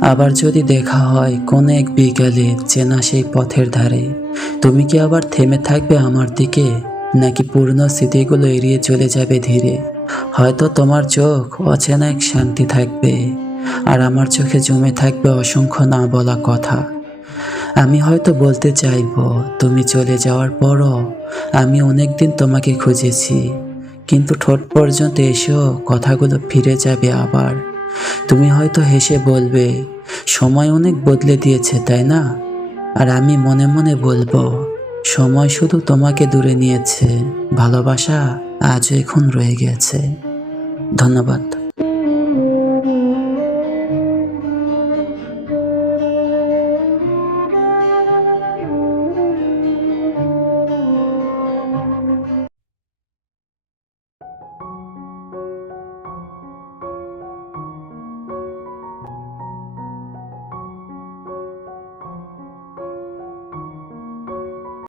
আবার যদি দেখা হয় কোনো এক বিকালে চেনা সেই পথের ধারে, তুমি কি আবার থেমে থাকবে আমার দিকে, নাকি পুরনো স্মৃতিগুলো এড়িয়ে চলে যাবে ধীরে? হয়তো তোমার চোখ অচেনা এক শান্তি থাকবে, আর আমার চোখে জমে থাকবে অসংখ্য না বলা কথা। আমি হয়তো বলতে চাইবো তুমি চলে যাওয়ার পরও আমি অনেকদিন তোমাকে খুঁজেছি, কিন্তু ঠোঁট পর্যন্ত এসেও কথাগুলো ফিরে যাবে আবার। তুমি হয়তো হেসে বলবে সময় অনেক বদলে দিয়েছে, তাই না? আর আমি মনে মনে বলবো সময় শুধু তোমাকে দূরে নিয়েছে, ভালোবাসা আজও এখন রয়ে গেছে। ধন্যবাদ।